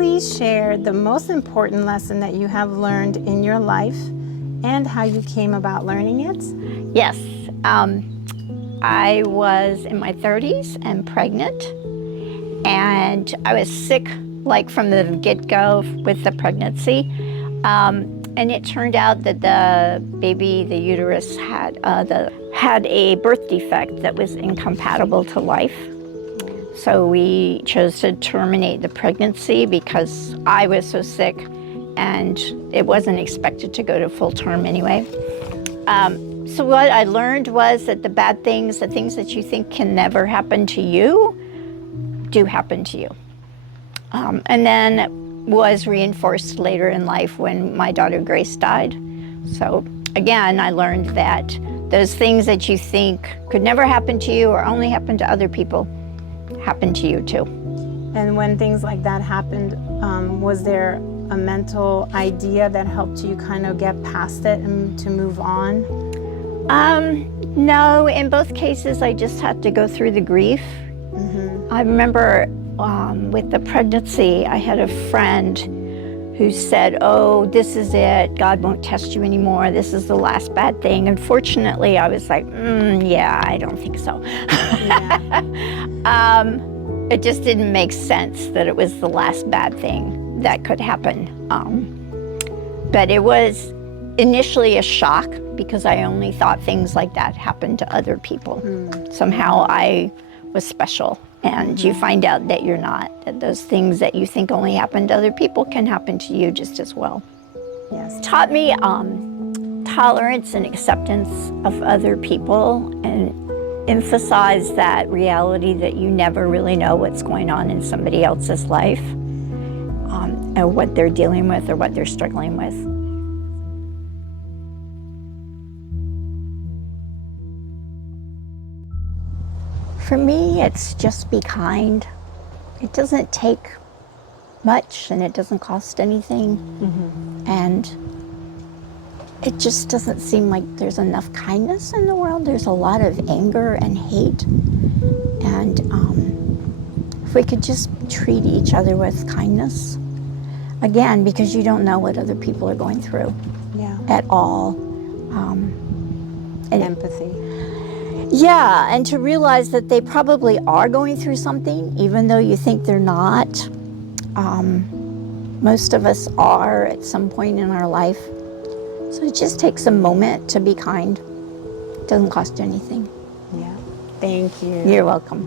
please share the most important lesson that you have learned in your life and how you came about learning it? Yes. I was in my 30s and pregnant, and I was sick like from the get-go with the pregnancy. And it turned out that the baby, the uterus, had a birth defect that was incompatible to life. So we chose to terminate the pregnancy because I was so sick and it wasn't expected to go to full term anyway. So what I learned was that the bad things, the things that you think can never happen to you, do happen to you. And then was reinforced later in life when my daughter Grace died. So again, I learned that those things that you think could never happen to you or only happen to other people, happen to you too. And when things like that happened, was there a mental idea that helped you kind of get past it and to move on? No, in both cases, I just had to go through the grief. Mm-hmm. I remember with the pregnancy, I had a friend who said, "Oh, this is it. God won't test you anymore. This is the last bad thing." Unfortunately, I was like, yeah, I don't think so. Yeah. It just didn't make sense that it was the last bad thing that could happen. But it was initially a shock because I only thought things like that happened to other people. Somehow I was special, and you find out that you're not, that those things that you think only happen to other people can happen to you just as well. Yes. It taught me tolerance and acceptance of other people, and emphasize that reality that you never really know what's going on in somebody else's life, and what they're dealing with or what they're struggling with. For me, it's just be kind. It doesn't take much and it doesn't cost anything. Mm-hmm. And it just doesn't seem like there's enough kindness in the world. There's a lot of anger and hate. And if we could just treat each other with kindness, again, because you don't know what other people are going through at all. And empathy. Yeah, and to realize that they probably are going through something, even though you think they're not. Most of us are at some point in our life. So it just takes a moment to be kind. It doesn't cost you anything. Yeah. Thank you. You're welcome.